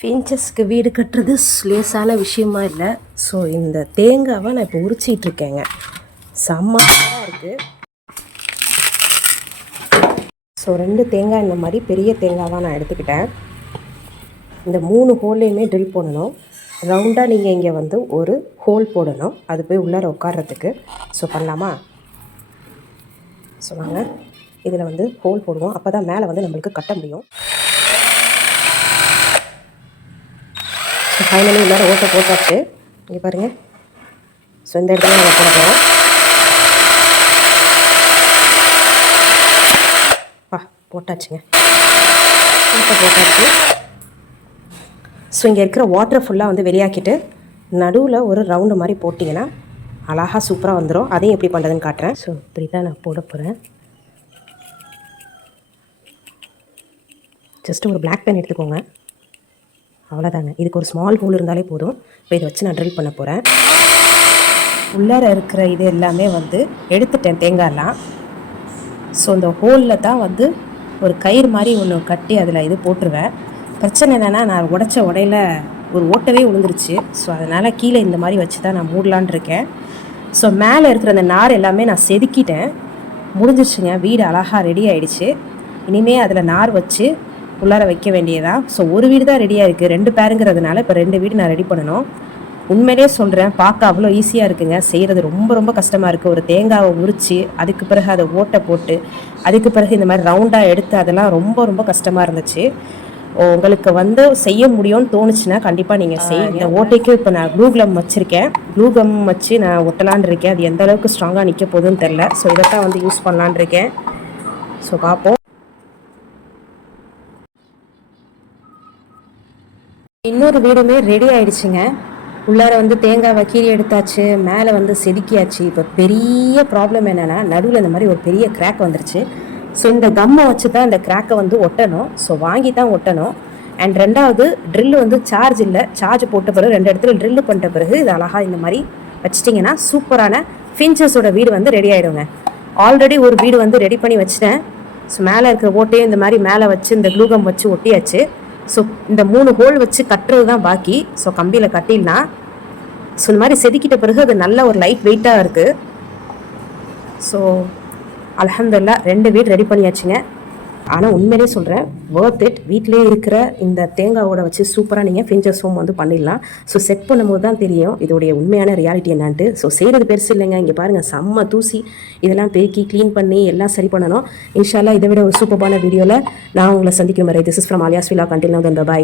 ஃபின்ச்சஸ்க்கு வீடு கட்டுறது லேசான விஷயமா இல்லை. ஸோ இந்த தேங்காவை நான் இப்போ உரிச்சிட்ருக்கேங்க. செம்மையாக இருக்குது. ஸோ 2 தேங்காய் இந்த மாதிரி பெரிய தேங்காவாக நான் எடுத்துக்கிட்டேன். இந்த 3 ஹோல்லையுமே ட்ரில் போடணும். ரவுண்டாக நீங்கள் இங்கே வந்து ஒரு ஹோல் போடணும், அது போய் உள்ளார உட்கார்றதுக்கு. ஸோ பண்ணலாமா? ஸோ வாங்க இதில் வந்து ஹோல் போடுவோம், அப்போ தான் மேலே வந்து நம்மளுக்கு கட்ட முடியும். ஸோ ஃபைனலி உள்ளார ஓட்டை போட்டாச்சு. இங்கே பாருங்கள். ஸோ இந்த இடத்துல நம்ம போட போகிறோம். போட்டாச்சுங்க, ஓட்டை போட்டாச்சு. ஸோ இங்கே இருக்கிற வாட்டரை ஃபுல்லாக வந்து வெளியாக்கிட்டு நடுவில் ஒரு ரவுண்டு மாதிரி போட்டிங்கன்னா அழகாக சூப்பராக வந்துடும். அதையும் எப்படி பண்ணுறதுன்னு காட்டுறேன். ஸோ இப்படி தான் நான் போட போகிறேன். ஜஸ்ட்டு ஒரு பிளாக் பென் எடுத்துக்கோங்க, அவ்வளோதாங்க. இதுக்கு ஒரு ஸ்மால் ஹோல் இருந்தாலே போதும். இப்போ இதை வச்சு நான் ட்ரில் பண்ண போகிறேன். உள்ளார இருக்கிற இது எல்லாமே வந்து எடுத்துட்டேன், தேங்காயெல்லாம். ஸோ இந்த ஹோலில் தான் வந்து ஒரு கயிறு மாதிரி ஒன்று கட்டி அதில் இது போட்டுருவேன். பிரச்சனை என்னென்னா, நான் உடைச்ச உடையில ஒரு ஓட்டவே விழுந்துருச்சு. ஸோ அதனால் கீழே இந்த மாதிரி வச்சு தான் நான் மூடலான் இருக்கேன். ஸோ மேலே இருக்கிற அந்த நார் எல்லாமே நான் செதுக்கிட்டேன். முடிஞ்சிருச்சுங்க, வீடு அழகாக ரெடி ஆகிடுச்சு. இனிமேல் அதில் நார் வச்சு உள்ளார வைக்க வேண்டியதான். ஸோ ஒரு வீடு தான் ரெடியாக இருக்குது, 2 பேருங்கிறதுனால இப்போ 2 வீடு நான் ரெடி பண்ணணும். உண்மையிலே சொல்கிறேன், பார்க்க அவ்வளோ ஈஸியாக இருக்குங்க, செய்கிறது ரொம்ப ரொம்ப கஷ்டமாக இருக்குது. ஒரு தேங்காவை உரித்து அதுக்கு பிறகு அதை ஓட்டை போட்டு அதுக்கு பிறகு இந்த மாதிரி ரவுண்டாக எடுத்து அதெல்லாம் ரொம்ப ரொம்ப கஷ்டமாக இருந்துச்சு. உங்களுக்கு வந்து செய்ய முடியும்னு தோணுச்சுன்னா கண்டிப்பாக நீங்கள் செய்யுங்க. இந்த ஓட்டைக்கு இப்போ நான் க்ளூ கம் வச்சுருக்கேன். க்ளூ கம் வச்சு நான் ஒட்டலான் இருக்கேன். அது எந்த அளவுக்கு ஸ்ட்ராங்காக நிற்க போகுதுன்னு தெரில. ஸோ இதைத்தான் வந்து யூஸ் பண்ணலான் இருக்கேன். ஸோ பார்ப்போம். இன்னொரு வீடுமே ரெடி ஆகிடுச்சிங்க. உள்ளார வந்து தேங்காவை கீறி எடுத்தாச்சு, மேலே வந்து செதுக்கியாச்சு. இப்போ பெரிய ப்ராப்ளம் என்னென்னா, நடுவில் இந்த மாதிரி ஒரு பெரிய கிராக் வந்துருச்சு. ஸோ இந்த கம்மை வச்சு தான் இந்த கிராக்கை வந்து ஒட்டணும். ஸோ வாங்கி தான் ஒட்டணும். அண்ட் 2வது ட்ரில்லு வந்து சார்ஜ் இல்லை. சார்ஜ் போட்ட பிறகு 2 இடத்துல ட்ரில்லு பண்ணிட்ட பிறகு இது அழகாக இந்த மாதிரி வச்சிட்டிங்கன்னா சூப்பரான ஃபின்ச்சஸோட வீடு வந்து ரெடி ஆகிடுங்க. ஆல்ரெடி ஒரு வீடு வந்து ரெடி பண்ணி வச்சுட்டேன். ஸோ மேலே இருக்கிற ஓட்டையும் இந்த மாதிரி மேலே வச்சு இந்த க்ளூகம் வச்சு ஒட்டியாச்சு. ஸோ இந்த 3 ஹோல் வச்சு கட்டுறது தான் பாக்கி. ஸோ கம்பியில் கட்டிடலாம். ஸோ இந்த மாதிரி செதுக்கிட்ட பிறகு அது நல்ல ஒரு லைட் வெயிட்டாக இருக்குது. ஸோ அல்ஹம்துலில்லாஹ் 2 வீடு ரெடி பண்ணியாச்சுங்க. ஆனால் உண்மையிலே சொல்கிறேன், வர்த் இட். வீட்டிலே இருக்கிற இந்த தேங்காவோட வச்சு சூப்பராக நீங்கள் ஃபின்ச்சஸ் ஹோம் வந்து பண்ணிடலாம். ஸோ செட் பண்ணும்போது தான் தெரியும் இதோடைய உண்மையான ரியாலிட்டி என்னான்ட்டு. ஸோ செய்கிறது பெருசு இல்லைங்க. இங்கே பாருங்கள், செம்ம தூசி. இதெல்லாம் பெருக்கி க்ளீன் பண்ணி எல்லாம் சரி பண்ணணும். இன்ஷா அல்லாஹ் இதை விட ஒரு சூப்பரான வீடியோவில் நான் உங்களை சந்திக்கும் வரை. This is from Aaliya's vlog. Until now then by.